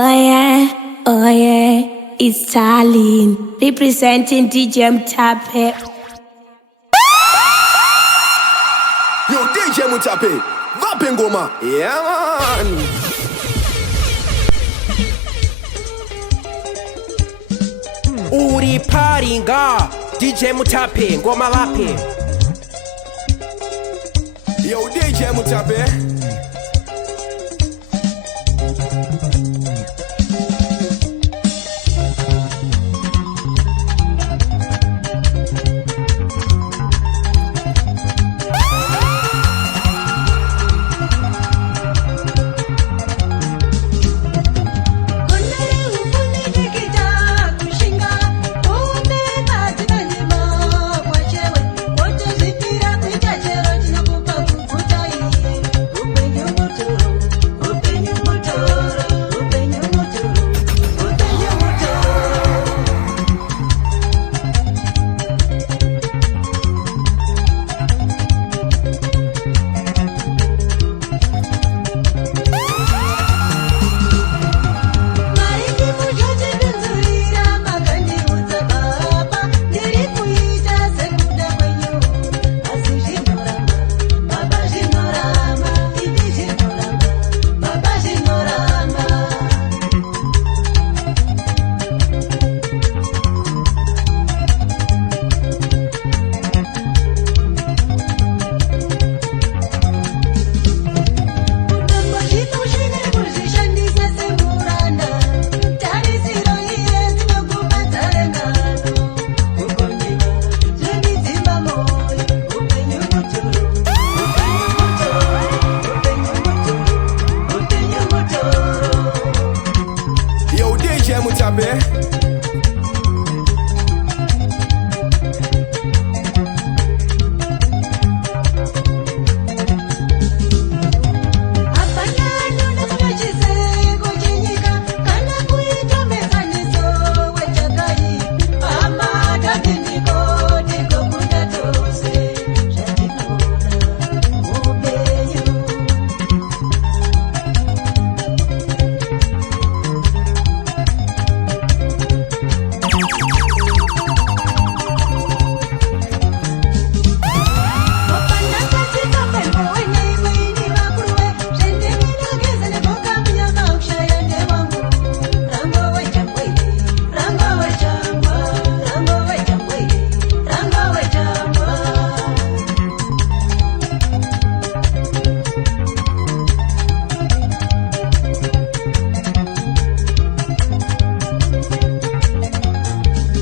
Oh yeah, it's Tallinn representing DJ Mtape. Yo, DJ Mtape, vape ngoma. Yeah man. Uri paringa DJ Mtape ngoma vape. Yo, DJ Mtape.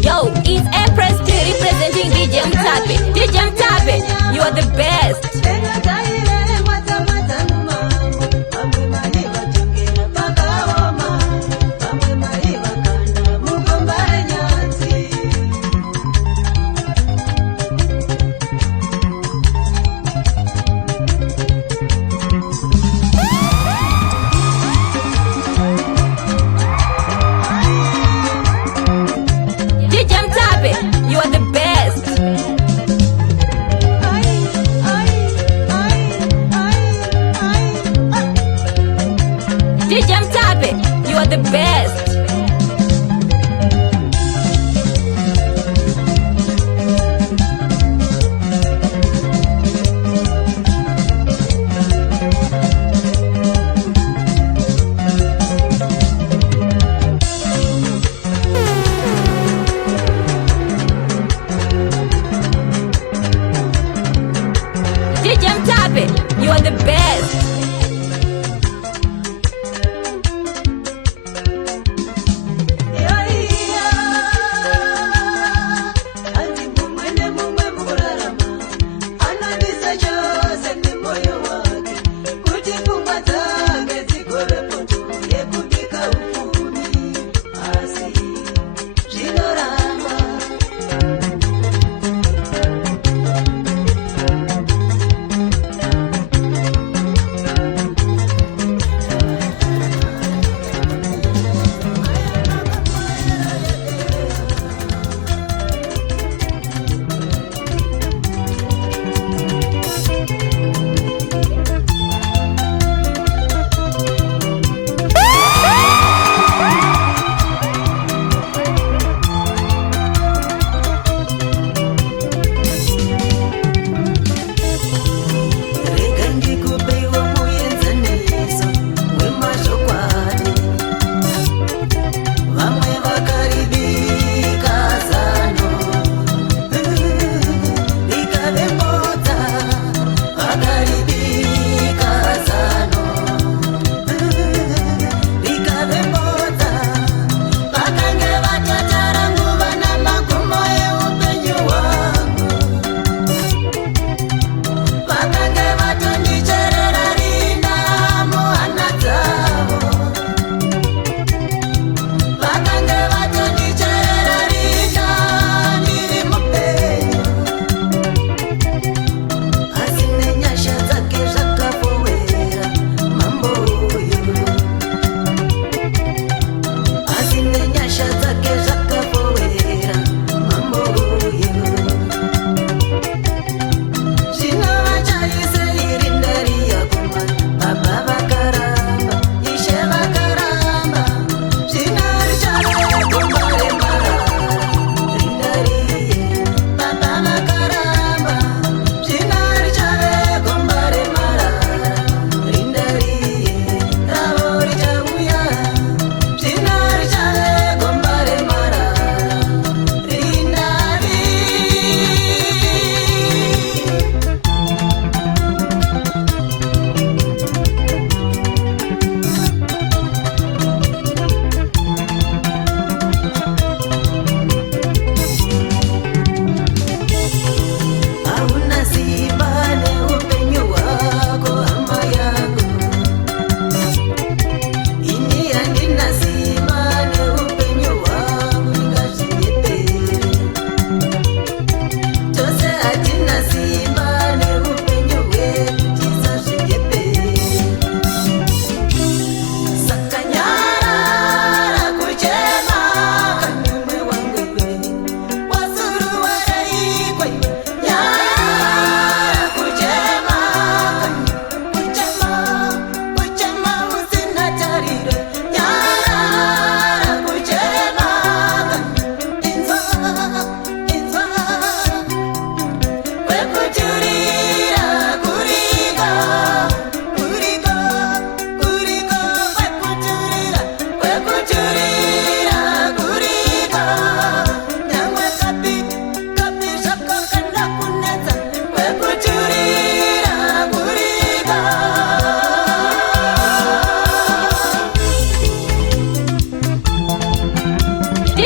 Yo, it's Empress T representing DJ Mtape. DJ Mtape, you are the best. You are the best. DJ Mtape, you are the best. DJ Mtape, you are the best.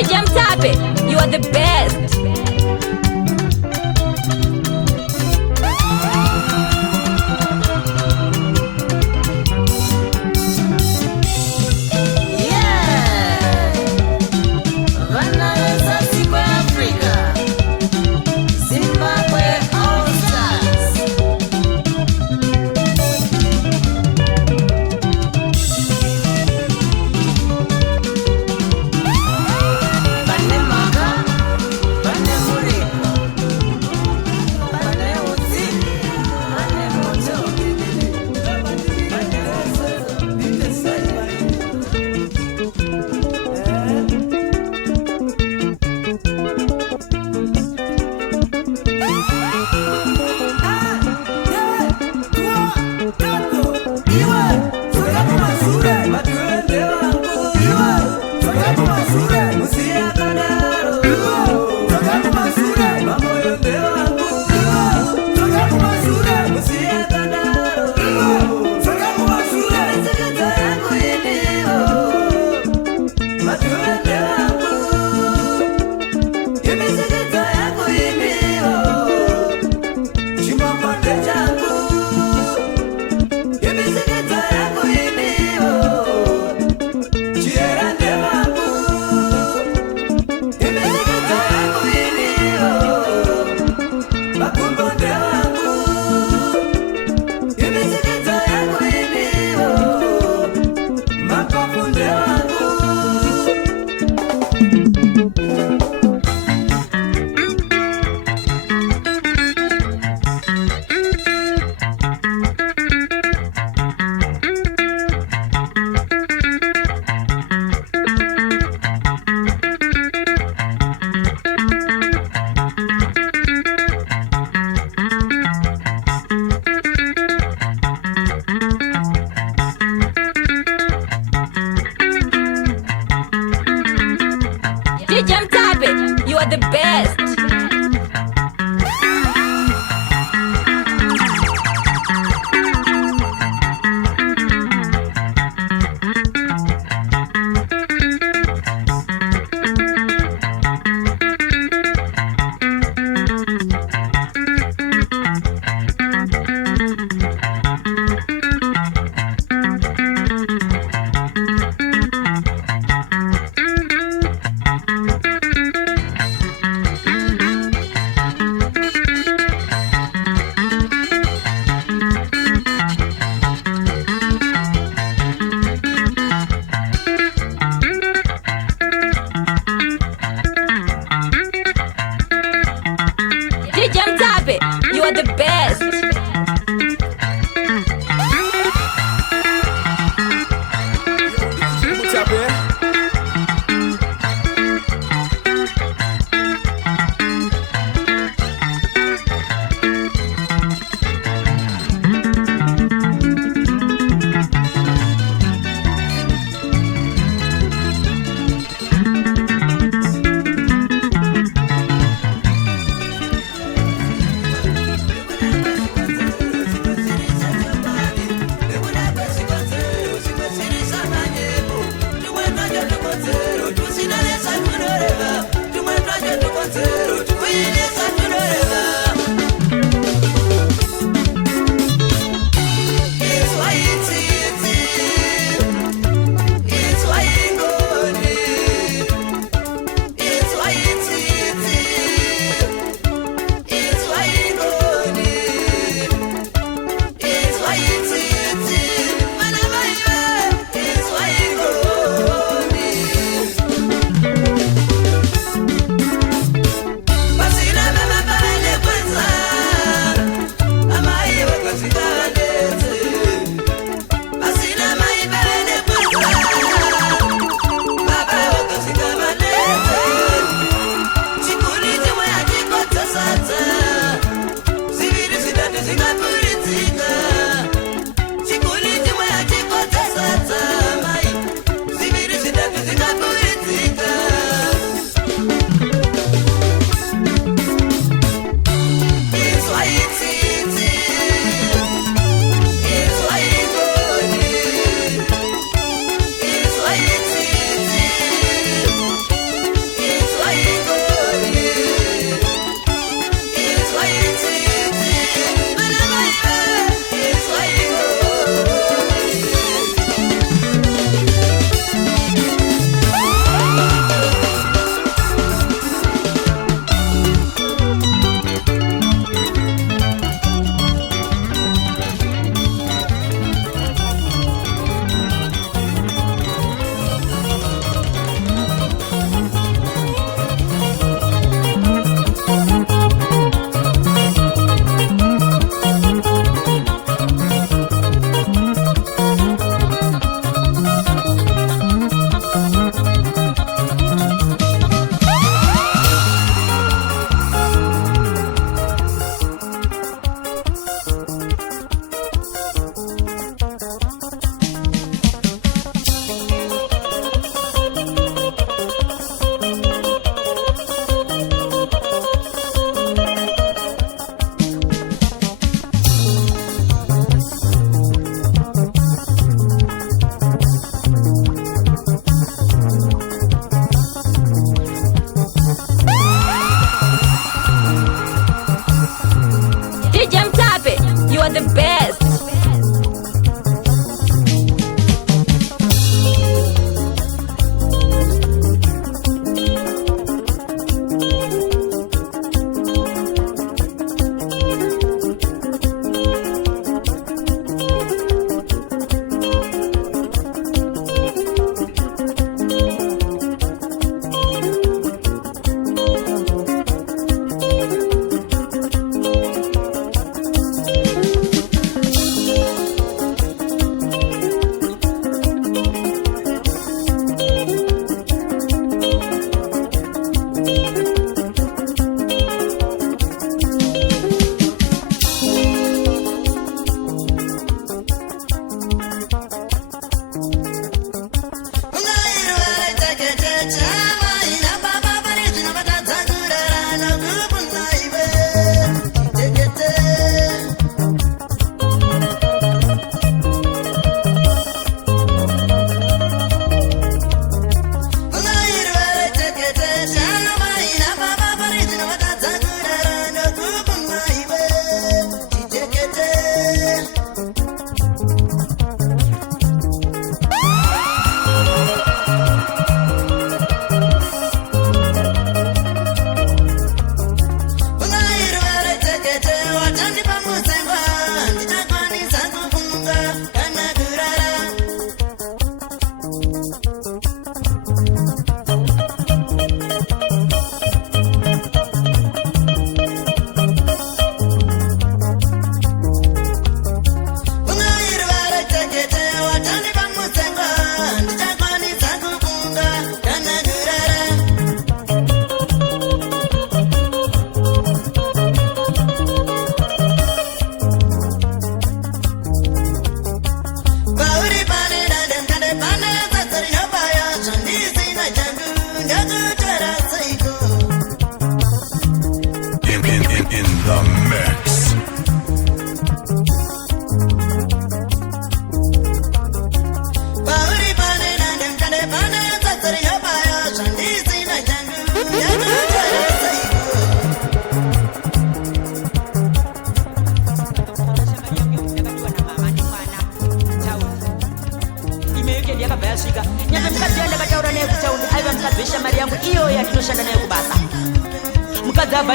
DJ Mtape, you are the best.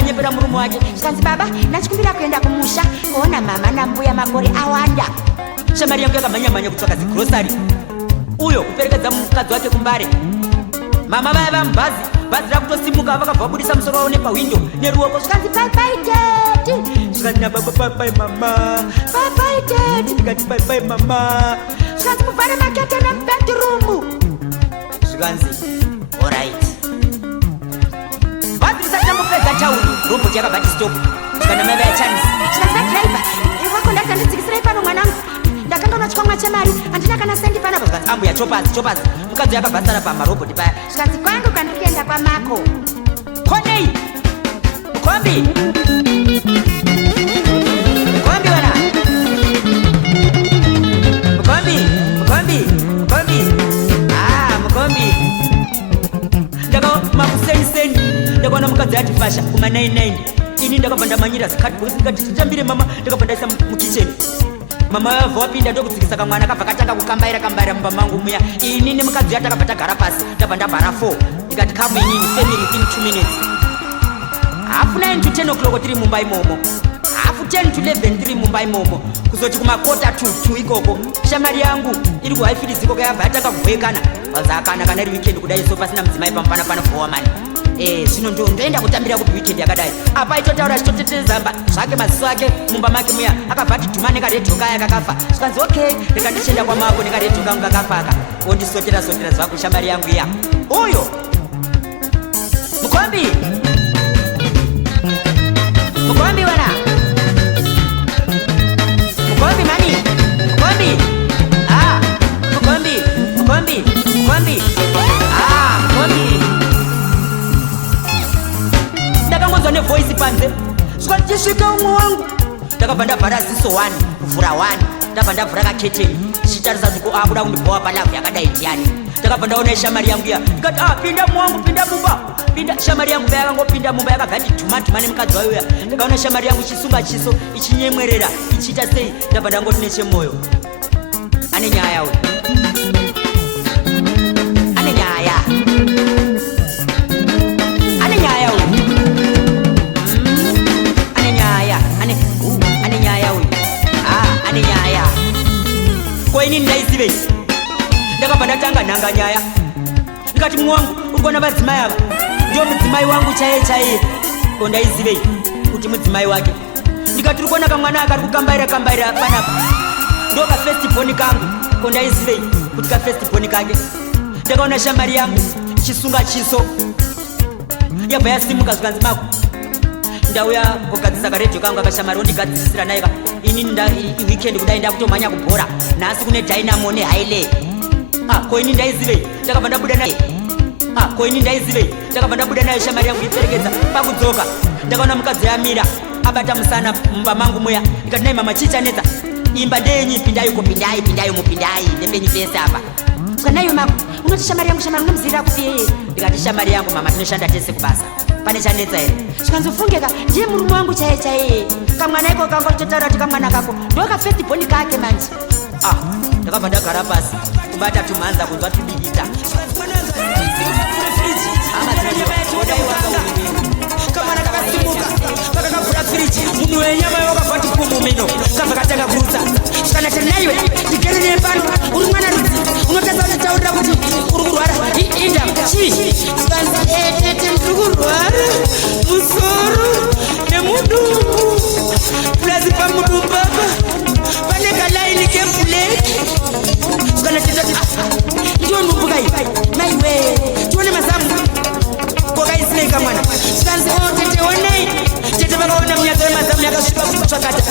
Nyepera murumu wake shanzi baba nachikumbira kuenda kumusha kuona mama na mbuya makore awanda shamari yangu yakamanya kutoka zigrosari uyo kuperekedza mukadzi wake kumbare mama vaya vamubhazi bhazi rakutosimuka vakabva budisa musoro wavo nepawindo neruoko zvikanzi bye dad zvikanzi nababa bye mama bye dad ndikati bye mama zvikanzi muvhare makete nemubedroom zvikanzi alright ndamupedza tauri roboti yakabva stop kana mai vaya chanisi zvikanzi driver wako ndakanditsikisirai pano mwanangu ndakangaona chikwamwa chemari handina kana sendi panapa zvikanzi ambuya chopazi mukadzi yakabvasara pamarobhoti paya zvikanzi kwangu kwandiri kuenda kwamako konei mukombi wana mukombi ndakamakuseniseni ndakaona mukadzi ati fasha kuma 99 ini ndakabva ndamanyira zikatiboi ndikati titambire mama ndakabva ndaisa mukicheni mama yabva wapinda ndokutsikisa kamwana kabva katanga kukambaira mumba mangu muya ini nemukadzi uya takabva tagara pasi ndabva ndabhara 4 ndikati come inini family in 2 minutes hafu 9 to 10 o'clock tiri mumba imomo hafu 10 to 11 tiri mumba imomo kuzoti kumakota 2 ikoko shamari yangu iri kuhaifiliziko kayabva yatanga kubhoekana vazakana kana iri weekend kudai so pasina mudzimai pamupana fowa mani zvino ndoenda kutambira kuti weekend yakadai apa itotaura chitotetezamba zvake maziso ake mumba make muya akabva ati dhuma nekaredho kaya kakafa zvikanzi okay rekandichenda kwamako nekaredho kangu kakafaka ondisotera zvako shamari yangu iya uyo mukombi wana mukombi mani mukombi mukombi ndakangonzwa nevoisi panze zvikanzi chisvika umwe wangu ndakabva ndabvara ziso 1 kuvhura 1 ndabva ndabvura kaketeni chitarisa kuti akuda kundibhowa palavhu yakadai ndiyani ndakabva ndaona ishamari yangu iya ndikati pinda mwangu pinda mumba pinda shamari yangu baya yakangopinda mumba yakabva ati dhuma nemukadzi wayo uya ndakaona shamari yangu ichisunga chiso ichinyemwerera ichiita sei ndabva ndangoti nechemwoyo ane nyaya uyu ane nyaya koini ndaizivei ndakabva ndatanga nhanga nyaya ndikati mumwe wangu uri kuona vadzimai ava ndio mudzimai wangu chaiye ko ndaizivei kuti mudzimai wake ndikati uri kuona kamwana akari kukambaira panapa ndo kafestibhoni kangu ko ndaizivei kuti kafestibhoni kake ndakaona shamari yangu ichisunga chiso yabva yasimuka zvikanzi mako ndauya kugadzisa karedho kangu akashamari ondigadzisira naika inini weekend kudai ndakutomhanya kubhora nhasi kune dynamo nehaile koini ndaizivei ndakabva ndabuda naye koini ndaizivei ndakabva ndabuda nayo shamari yangu iperekedza pakudzoka ndakaona mukadzi yamira abata musana mumba mangu muya ndikati nai mama chichanetsa imba ndenyi pindaiko pindai mupindai ndembenyi pese apa nayo mako unoti shamari yangu unomuzivira kuti ndikati shamari yangu mama tinoshanda tese kubasa pane chanetsa here zvikanzofungeka ndiye murume wangu chaiye kamwana iko kangu totaura kuti kamwana kako ndokafestibhoni kake manje ndakabva ndagara pasi kubata tumhanza kunzwa tudikita kamwana kakasimuka kakakavhura firiji munhu wenyama wakabva tipumumino kabva katanga kurutsa kana tiri naiwe tigerere pano uri mwana rudzi unotasa kutitaurira kuti uri kurwara inda chii zikanzi tete ndiri kurwara musoro nemudumbu pulazi pamudumbu apa pane kalaini kebuleki kana titati maiwe tuone mazamu kwakaisireka mwana sikanzi tete onei tete vakaona munyaka wemazamu yakasvipa kutsvakata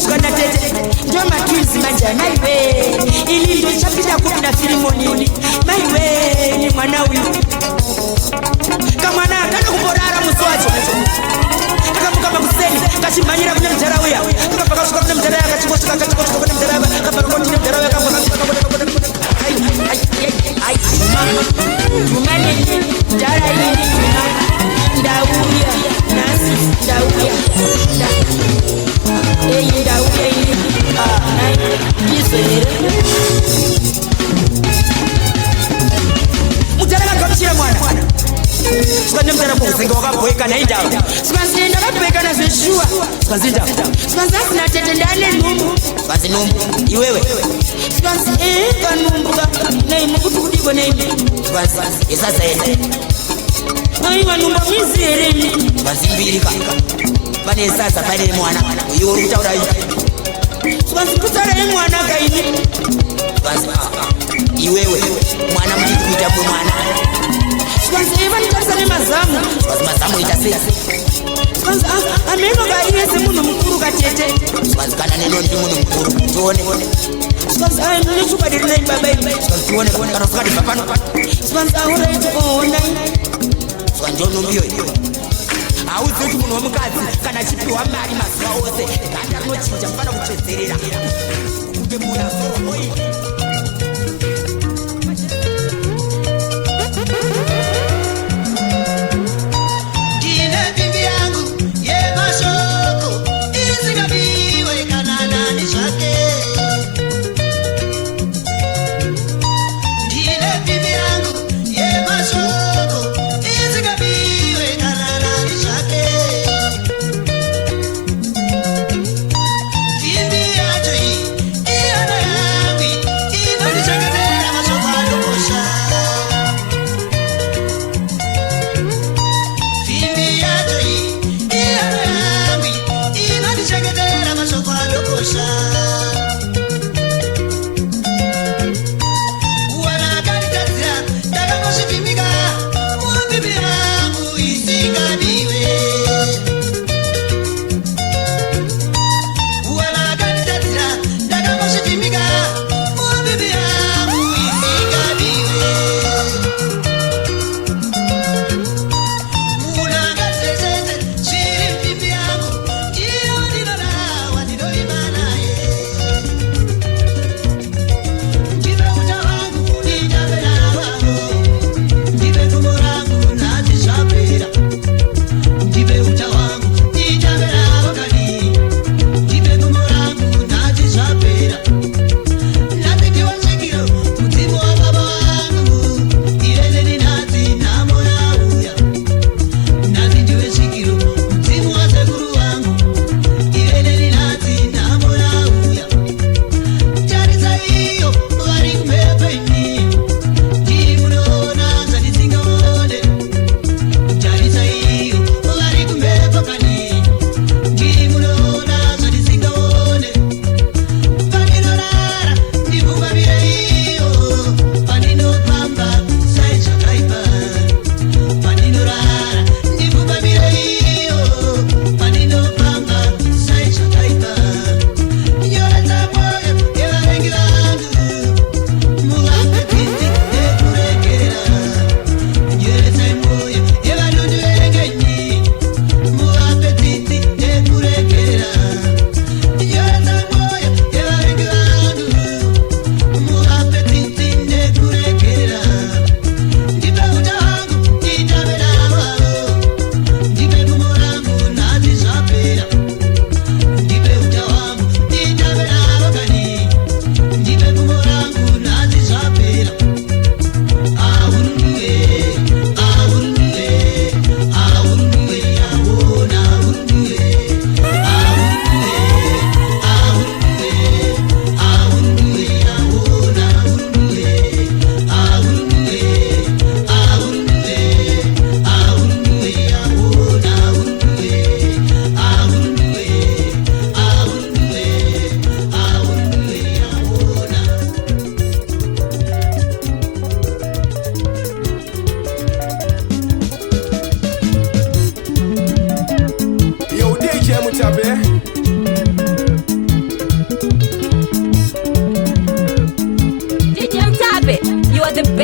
zvikana tete ndio matwizi manja maiwe ini ndochapinda kupinda firimonini maiwe ni mwana uyu kamwana kana kumborara musi wacho akamuka makuseni kachimhanyira kune mujara uya akabva kasvika kune mujara yakachikosvika kachikosvika kune mujara akabva kakotine mujara uya tumaneni mujara ini ndauya nasi ndauya eyi ndauya ini ndizere mujara kagamuchira mwana Sikazi mtara kuzinga wakaboeka na indao Sikazi enda kaboeka na zeshua Sikazi indao Sikazi asina tete ndane numbu Sikazi numbu iwewe Sikazi eka numbu Na imu kutukudiko na imi Sikazi esasa ene Na iwa numbu mizi eremi Sikazi mbirika Pane esasa pane mwana Iwo kutaura hii Sikazi kutaura hii mwana kaini Sikazi iwewe Mwana mjiku kutabu mwana Sikazi eva nitasane mazamu Sikazi mazamu itasese Sikazi ameno kaiyese munu mkuru katete Sikazi kana neno ndi munu mkuru tuone Sikazi nichuka dirina ibaba ibi Sikazi tuone kana sukadi papano Sikazi ahura iti kuhona Sikazi njono mbio Auzi uti munu wamukazi kana chipi wa mari masuwa ose Ganda kuno chinja mpana kuchezerera Ute muna soro oi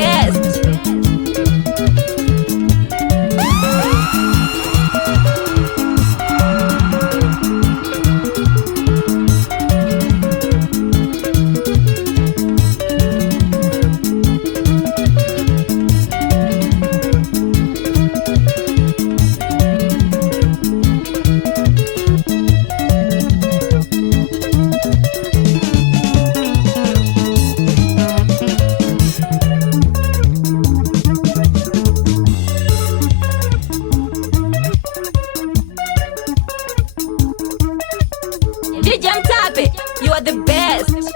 best. DJ Mtape, you are the best.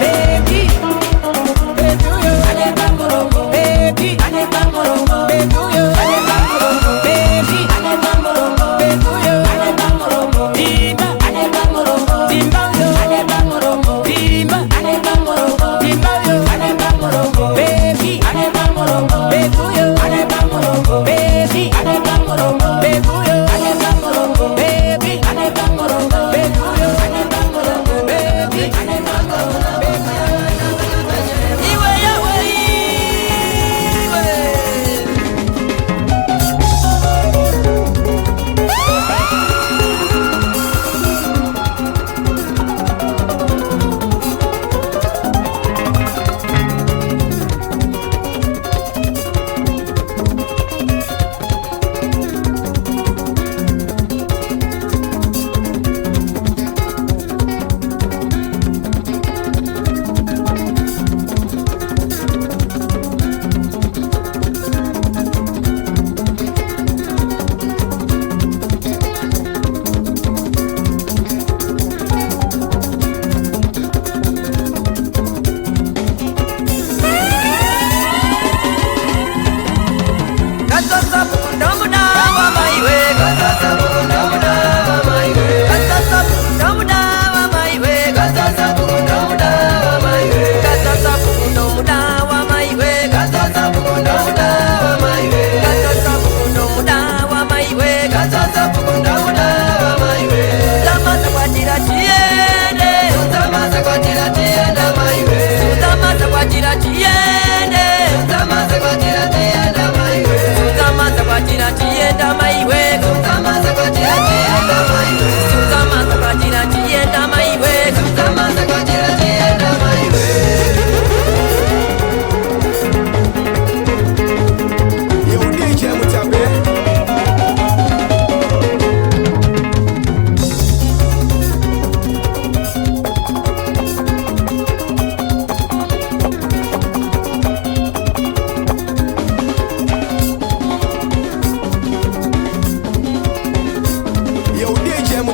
Baby,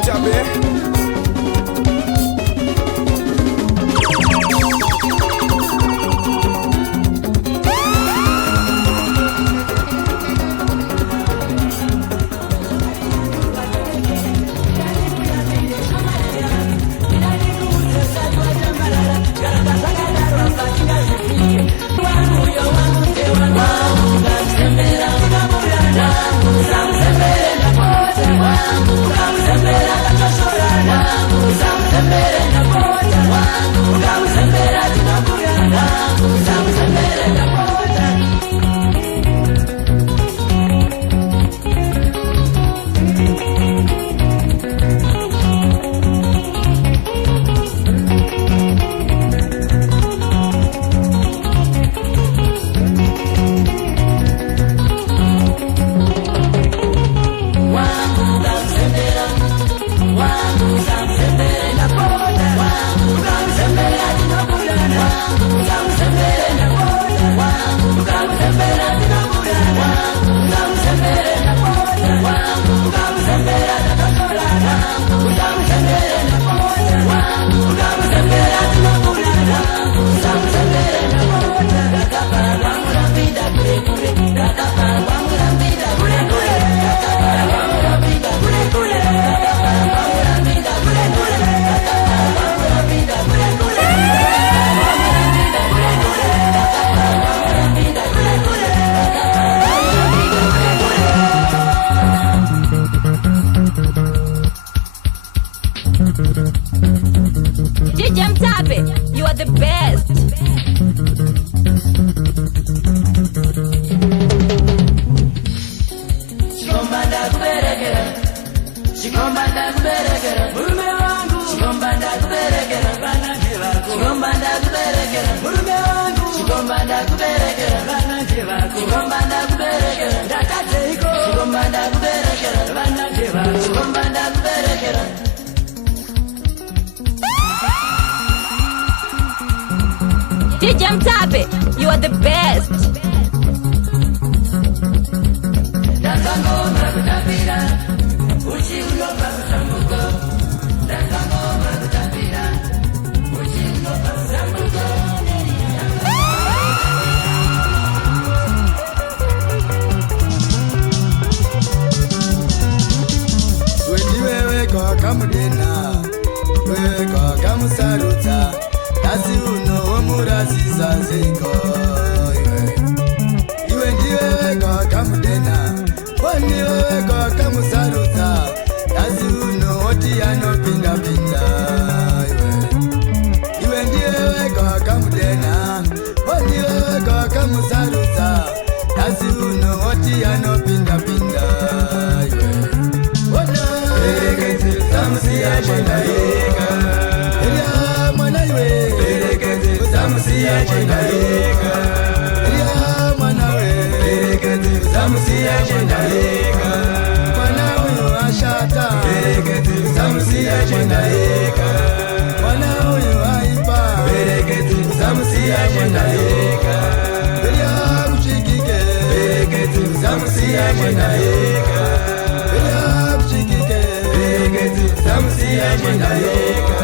Mutape. DJ Mtape, you are the best. DJ Mtape, you are the best. Wewe kwa kamudena, wewe kwa kamusaruta, nasi uno murasiza ziko. Iwe ndiwe kwa kamudena, wani wewe kwa kamusaruta, nasi uno otiano pinda pinda. Iwe ndiwe kwa kamudena, wani wewe kwa kamusaruta, nasi uno otiano pinda pinda. Samusia chenda yeka, elia mwana we, Samusia chenda yeka, elia mwana we, Samusia chenda yeka, mwana huyu ashata, Samusia chenda yeka, mwana huyu aipa, Samusia chenda yeka, elia kuchikike, Samusia chenda yeka, elia kuchikike. Samusia chenda yeka.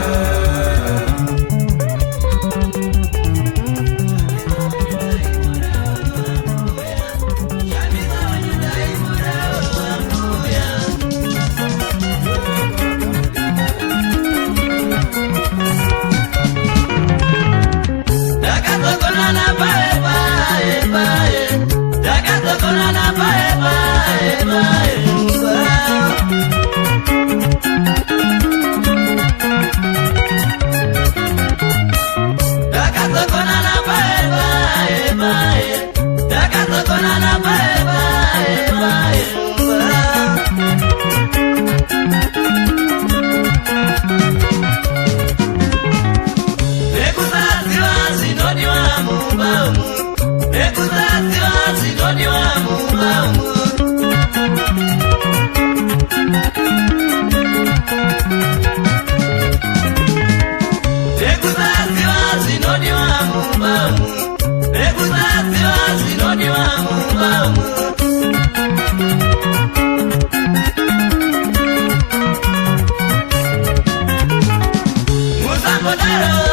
Kodaro